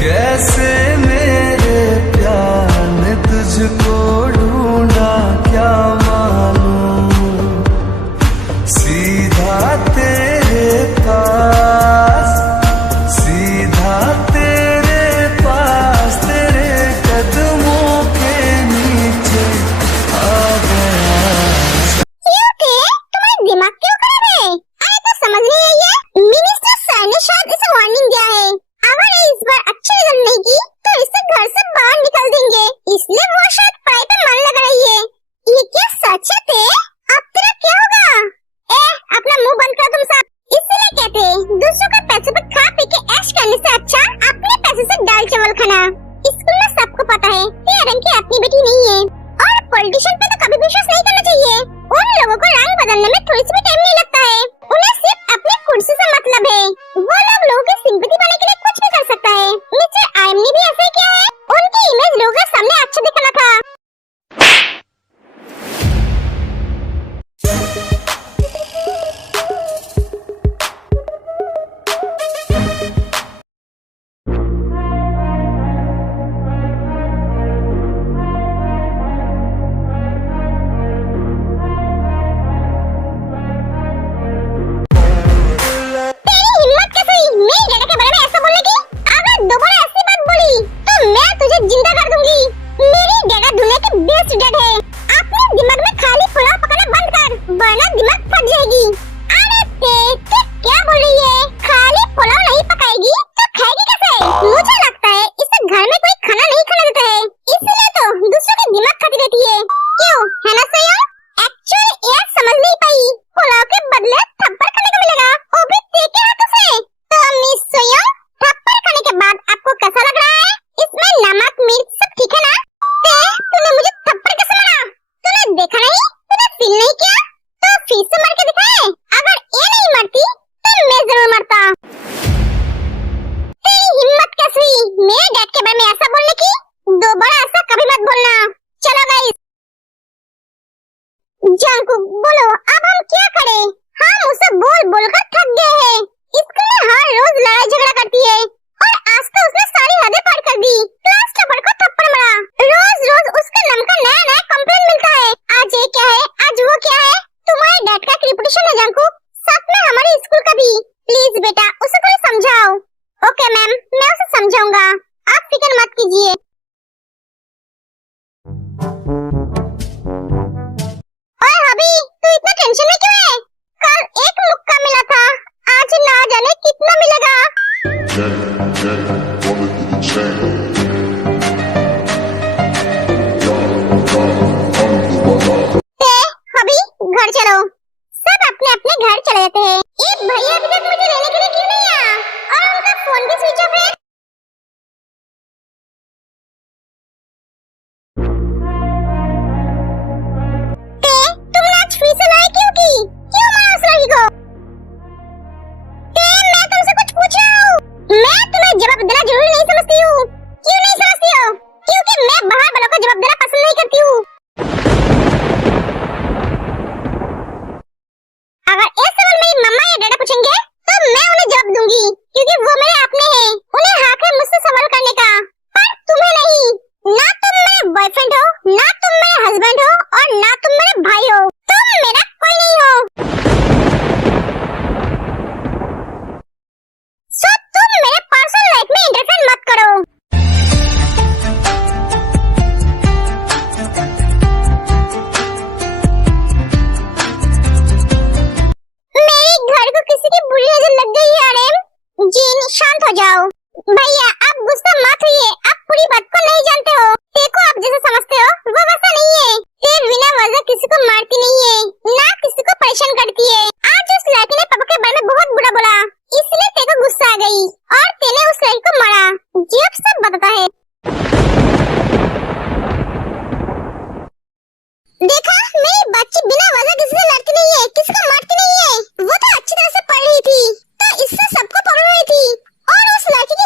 कैसे मेरे प्यार ने तुझको ढूंढा क्या मालूम, सीधा तेरे पास, सीधा तेरे पास, तेरे कदमों के नीचे आ गया। तुम्हारा दिमाग क्यों खराब है? अरे तो समझ नहीं रही है, मिनिस्टर सर ने शायद इसे वार्निंग दिया है, अगर इस बार अच्छे रिजल्ट नहीं की तो इसे घर से बाहर निकल देंगे, इसलिए वो शायद पढ़ाई पे मन लगा रही है। ये क्या सच है ते? अब तेरा क्या होगा? अपना मुंह बंद करो तुम सब। इसलिए कहते हैं दूसरों के पैसों पर खा पी के ऐश करने से अच्छा अपने पैसे से दाल चावल खाना। स्कूल में सबको पता है तेरंग की अपनी बेटी नहीं है, और पॉलिटिशियन पे तो कभी विश्वास नहीं करना चाहिए। उन लोगों को रंग बदलने में थोड़ी सी भी टाइम नहीं लगता है, उन्हें सिर्फ अपनी कुर्सी से मतलब है। वो लोगों की सिंपैथी पाने के लिए कुछ भी कर सकता है। मिस्टर आयम ने भी ऐसा ही किया है, उनकी इमेज लोगों के सामने अच्छा दिखना था। जिंदा कर दूंगी। मेरी जगह दूल्हे के बेस्ट डेट है। अपने दिमाग में खाली पुलाव पकाना बंद कर, वरना दिमाग फट जाएगी। अरे ते क्या बोल रही है? खाली पुलाव नहीं पकाएगी तो खाएगी कैसे? मुझे लगता है इसे घर में कोई खाना नहीं खाने देता है, इसलिए तो दूसरों के दिमाग खाती रहती है। क्यों है ना सोया? एक्चुअली ये समझ नहीं पाई, पुलाव के बदले थप्पड़ खाने को मिलेगा, वो भी तेरे हाथों से। तो मिस सोया, थप्पड़ खाने के बाद आपको कैसा लग रहा है? इसमें नमक मिर्च सब ठीक है ना? तूने मुझे थप्पड़ कैसे मारा? तूने देखा नहीं? तूने फील नहीं किया? तो फिर से मार के दिखाए। अगर ये नहीं मरती तो मैं जरूर मरता। तेरी हिम्मत कैसी हुई मेरे डैड के बारे में ऐसा बोलने की? दोबारा ऐसा कभी मत बोलना। चलो गाइस, जानकू बोलो अब हम क्या करें? हम उसे बोल बोल कर थक गए हैं। स्कूल में हर रोज लड़ाई झगड़ा करती है, और आज तो उसने सारी हदें पार कर दी। क्लास टॉपर को थप्पड़ मारा, रोज रोज उसके नाम का नया नया कंप्लेंट मिलता है। आज ये क्या है, आज वो क्या है। तुम्हारे डैड का रेपुटेशन है जानकू, साथ में हमारे स्कूल का भी। प्लीज बेटा उसे थोड़ा समझाओ। ओके मैम, मैं उसे समझाऊंगा, आप फिक्र मत कीजिए। ओए हबी, तू इतना टेंशन में क्यों है? कल एक मुक्का मिला था, आज ना जाने कितना मिलेगा। घर चलो, सब अपने अपने घर चले जाते हैं। ये भैया अभी तक मुझे लेने के लिए क्यों नहीं आया? और उनका फोन भी स्विच ऑफ है। तुमने आज फिर से लड़ाई क्यों की? क्यों मारा उस लड़की को? मैं तुमसे कुछ पूछ रहा हूँ, मैं तुम्हें जवाब देना जरूरी नहीं समझती हूँ। क्यों नहीं समझती हो? क्योंकि मैं बाहर वालों को जवाब देना पसंद नहीं करती हूँ। अगर इस सवाल मेरी मम्मा या डैडा पूछेंगे तो मैं उन्हें जवाब दूंगी, क्योंकि वो मेरे अपने हैं। उन्हें हक है मुझसे सवाल करने का, पर तुम्हें नहीं। ना तुम मेरे बॉयफ्रेंड हो, ना तुम मेरे हस्बैंड हो, और ना तुम मेरे भाई हो। तुम मेरा कोई नहीं हो। सो तुम मेरे पर्सनल लाइफ में इंटरफेयर मत करो। घर को किसी की बुरी नजर लग गई है। आरएम जीन शांत हो जाओ। भैया आप गुस्सा मत होइए, आप पूरी बात को नहीं जानते हो। देखो आप जैसे समझते हो वो वैसा नहीं है। ते बिना वजह किसी को मारती नहीं है, ना किसी को परेशान करती है। आज उस लड़की ने पापा के बारे में बहुत बुरा बोला, इसलिए ते को गुस्सा आ गई और तेने उस लड़की को मारा। जीएफ सब बताता है। देखा, मेरी बच्ची बिना वजह किसी से लड़ती नहीं है, किसी को मारती नहीं है। वो तो अच्छी तरह से पढ़ रही थी, तो इससे सबको पकड़ रही थी, और उस लड़की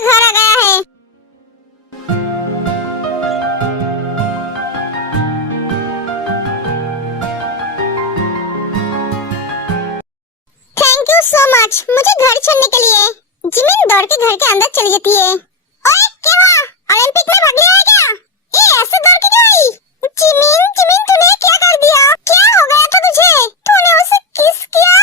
घर आ गया है। थैंक यू सो मच मुझे घर छोड़ने के लिए। जिमिन दौड़ के घर के अंदर चली जाती है। ओए क्या हुआ? ओलंपिक में भाग लिया है क्या? ये ऐसे दौड़ के क्यों आई? जिमिन जिमिन तूने क्या कर दिया? क्या हो गया था तुझे? तूने उसे किस किया?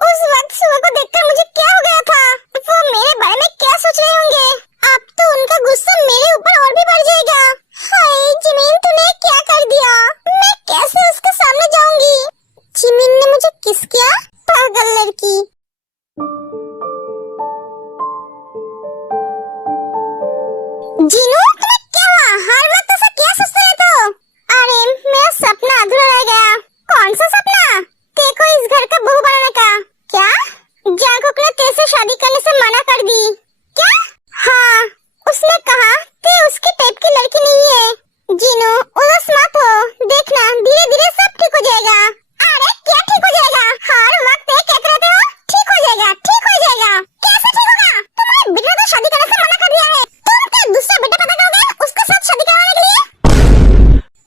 उस वक्त सुबह को देखकर मुझे क्या हो गया था? वो मेरे बारे में क्या सोच रहे होंगे? अब तो उनका गुस्सा मेरे ऊपर और भी बढ़ जाएगा। हाय जिमिन तूने क्या कर दिया? मैं कैसे उसके सामने जाऊंगी? जिमिन ने मुझे किस किया? पागल लड़की। जीनू तुम्हें क्या हुआ? हर वक्त ऐसा क्या सोचते रहते हो? अरे मेरा सपना अधूरा रह गया। कौन सा सपना? देखो इस घर का बहू बनने का। क्या? जांगकुक ने तेरे से शादी करने से मना कर दी। क्या? हाँ उसने कहा ते उसके टाइप की लड़की नहीं है। जीनू उदास मत हो, देखना धीरे धीरे सब ठीक हो जाएगा। अरे क्या ठीक हो जाएगा? हर वक्त ये कहते रहते हो ठीक हो जाएगा ठीक हो जाएगा। कैसे ठीक होगा? तुम्हारे बेटे ने तो शादी करने से मना कर दिया है। तुम क्या दूसरा बेटा पैदा करोगे उसके साथ शादी करवाने के लिए?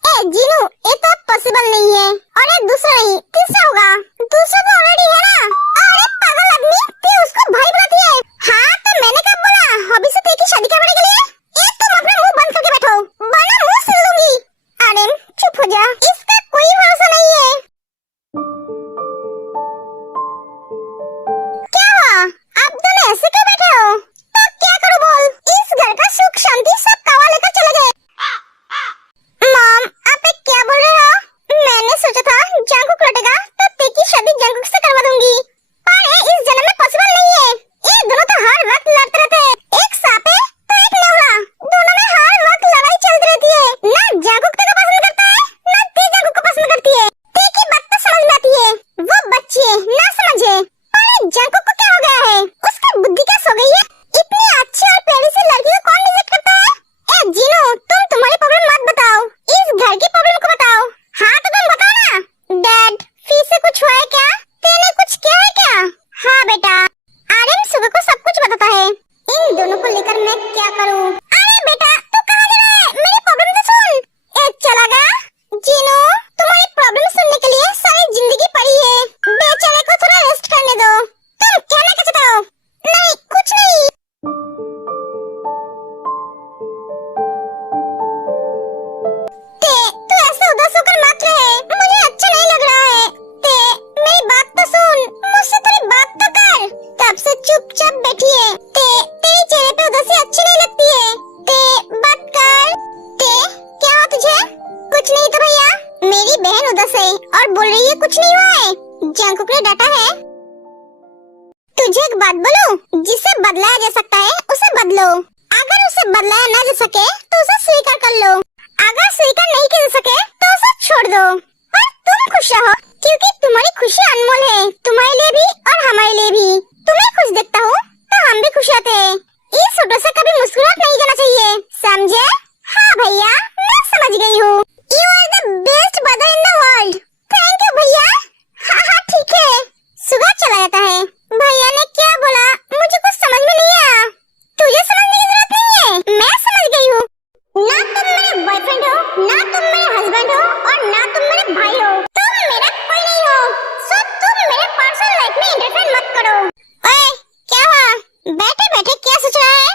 ए जीनू ये तो पॉसिबल नहीं है। और ये दूसरा नहीं तीसरा होगा। दूसरा तो ऑलरेडी है ना। अरे पागल आदमी तू उसको भाई बुलाती है। हाँ तो मैंने कब बोला हॉबी से तेरी शादी करवाने के लिए? ये तुम अपना मुंह बंद करके बैठो वरना मुंह सिल दूंगी। अरे चुप हो जा, इसका कोई भरोसा नहीं है। क्या हुआ? अब दोनों ऐसे क्यों बैठे हो? तो क्या करूं बोल? इस घर का सुख शांति सब कवा लेकर चले गए। मॉम आप क्या बोल रहे हो? मैंने सोचा था जांगकुक लौटेगा तो तेरी शादी जांगकुक से करवा दूंगी, पर ये इस जन्म में पॉसिबल नहीं है। ये दोनों तो हर वक्त लड़ते रहते हैं। एक सांप है तो एक नेवला, दोनों में हर वक्त लड़ाई चलती रहती है। ना जांगकुक तेरे को पसंद करता है ना ते जांगकुक को पसंद करती है। ते की बात तो समझ में आती है, वो बच्ची है ना समझे। पर जांगकुक को क्या हो गया है? उसकी बुद्धि क्या सो गई है? इतनी अच्छी और प्यारी सी लड़की को कौन रिजेक्ट करता है? ए जीनू तुम तुम्हारी प्रॉब्लम मत बताओ, इस घर की प्रॉब्लम को बताओ। हाँ तो तुम बताओ ना। डैड फिर से कुछ हुआ है क्या? तेने कुछ किया है क्या? हाँ बेटा आर्यन सुबह को सब कुछ बताता है। इन दोनों को लेकर मैं क्या करूँ? अरे बेटा तू कहाँ जा रहा है? मेरी प्रॉब्लम तो सुन। ए चला गया? जीनू तुम्हारी प्रॉब्लम सुनने के लिए सारी जिंदगी पड़ी है, बेचारे को थोड़ा रेस्ट करने दो। तुम कहना क्या चाहते हो? नहीं कुछ नहीं। तू ऐसे उदास होकर मत रहे, मुझे अच्छा नहीं लग रहा है। ते मेरी बात तो सुन, मुझसे थोड़ी बात तो कर। तब से चुपचाप बैठी है। तेरे चेहरे पे उदासी अच्छी नहीं लगती है। ते बात कर। ते क्या हुआ तुझे? कुछ नहीं तो भैया, मेरी बहन उदास है और बोल रही है कुछ नहीं हुआ है। जांगकुक ने डांटा है। तुझे एक बात बोलूं, जिसे बदलाया जा सकता है उसे बदलो। अगर उसे बदलाया ना जा सके तो उसे स्वीकार कर लो। अगर स्वीकार नहीं कर सके तो उसे छोड़ दो। और तुम खुश रहो क्योंकि तुम्हारी खुशी अनमोल है, तुम्हारे लिए भी और हमारे लिए भी। तुम्हें खुश देखता हूँ तो हम भी खुश रहते हैं। इस फोटो से कभी मुस्कुराहट नहीं जाना चाहिए, समझे? हाँ भैया मैं समझ गई हूँ। You are the best mother in the world. Thank you भैया। हाँ ठीक है। सुबह चला जाता है। भैया ने क्या बोला मुझे कुछ समझ में नहीं आया। तुझे समझने की जरूरत नहीं है, मैं समझ गई हूँ। ना तुम मेरे बॉयफ्रेंड हो, ना तुम मेरे हस्बैंड हो और ना तुम मेरे भाई हो। तुम मेरा कोई नहीं हो, सो तुम मेरे पर्सनल लाइफ में इंटरफेयर मत करो। ओए क्या हुआ? बैठे बैठे क्या सोच रहा है?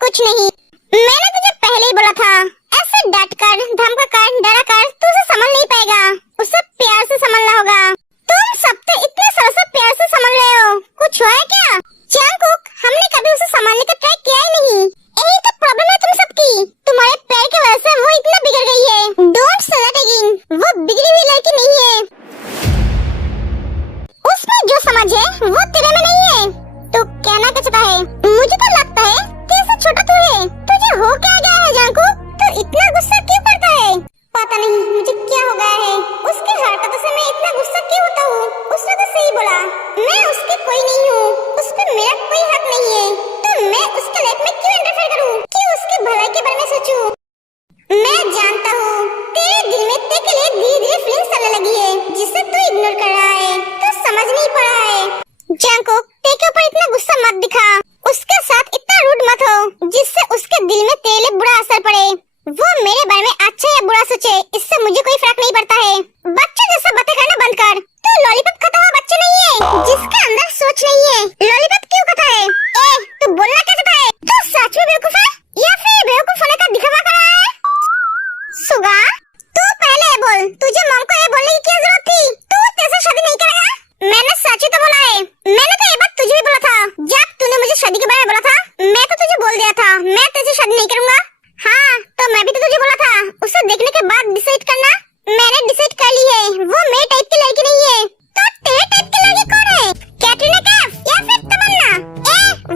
कुछ नहीं, मैंने तुझे पहले ही बोला था ऐसे डांट कर धमका कर डरा कर तू उसे संभाल नहीं पाएगा। उसे प्यार से संभालना होगा। तुम सब तो इतने सालों से प्यार से संभाल रहे हो, कुछ हुआ है क्या? जांगकुक हमने कभी उसे संभालने का ट्राई किया ही नहीं। यही तो प्रॉब्लम है तुम सबकी। तुम्हारे प्यार की वजह से वो इतना बिगड़ गई है। डोंट से दैट अगेन, वो बिगड़ी हुई लड़की नहीं है। उसमें जो समझ है वो तेरे में नहीं है। तो कहना क्या चाहता है? मुझे तो लगता है तेरे से छोटा तू है। तुझे हो क्या गया है जांगकुक? तो दिल में तेरे लिए बुरा असर पड़े। वो मेरे बारे में अच्छा या बुरा सोचे, इससे मुझे कोई फर्क नहीं पड़ता है। बच्चे जैसा बातें करना बंद कर। तू लॉलीपॉप खाता हुआ बच्चा नहीं है जिसके अंदर सोच नहीं है। लॉलीपॉप क्यों खाता है? ए, तू बोलना क्या चाहता है? तू सच में बेवकूफ है या फिर बेवकूफ होने का दिखावा कर रहा है? सुगा, तू पहले बोल, तुझे मॉम को ये बोलने की क्या जरूरत थी? तू तेरे शादी नहीं करेगा? मैंने सच ही तो बोला है। मैंने तो ये बात तुझे भी बोला था जब तूने मुझे शादी के बारे में बोला था। मैं तो तुझे बोल दिया था मैं तेरे शादी नहीं करूंगा। हाँ, तो मैं भी तो तुझे बोला था उसे देखने के बाद डिसाइड करना। मैंने डिसाइड कर ली है, वो मेरे टाइप की लड़की नहीं है। तो तेरे टाइप की लड़की कौन है? कैटरीना कैफ या फिर तमन्ना?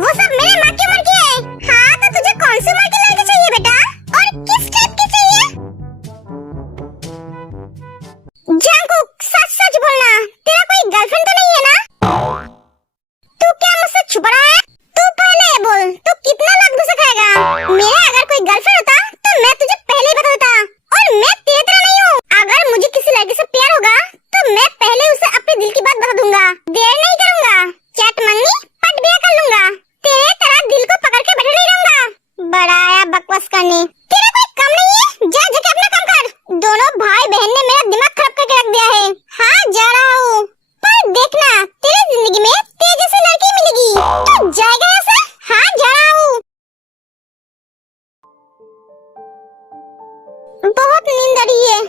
वो सब मेरे माँ की उम्र की है। हाँ, तो तुझे कौन सी उम्र की लड़की चाहिए बेटा, और किस टाइप की चाहिए? जंगकुक, सच सच बोलना, तेरा कोई गर्लफ्रेंड तो नहीं है ना? तू क्या मुझसे छुपा रहा है? तू पहले बोल, तू कितना लाख दूसरे खाएगा? मेरा अगर कोई गर्लफ्रेंड होता तो मैं तुझे पहले ही बता देता, और मैं तेरी तरह नहीं हूँ। अगर मुझे किसी लड़की से प्यार होगा तो मैं पहले उसे अपने दिल की बात बता दूंगा, देर नहीं करूंगा। चैट मंगनी पट बिया कर लूंगा, तेरे तरह दिल को पकड़ के बैठे नहीं रहूंगा। बड़ा आया बकवास करने, तेरा कोई कम नहीं है? जा जाके अपना काम कर। दोनों भाई बहन ने मेरा दिमाग खराब करके रख दिया है। हाँ, जा रहा हूँ, पर देखना तेरी जिंदगी में तेरे जैसी लड़की मिलेगी। तो जाएगा ऐसे? हाँ, जा रहा हूँ। बहुत नींद आ रही है।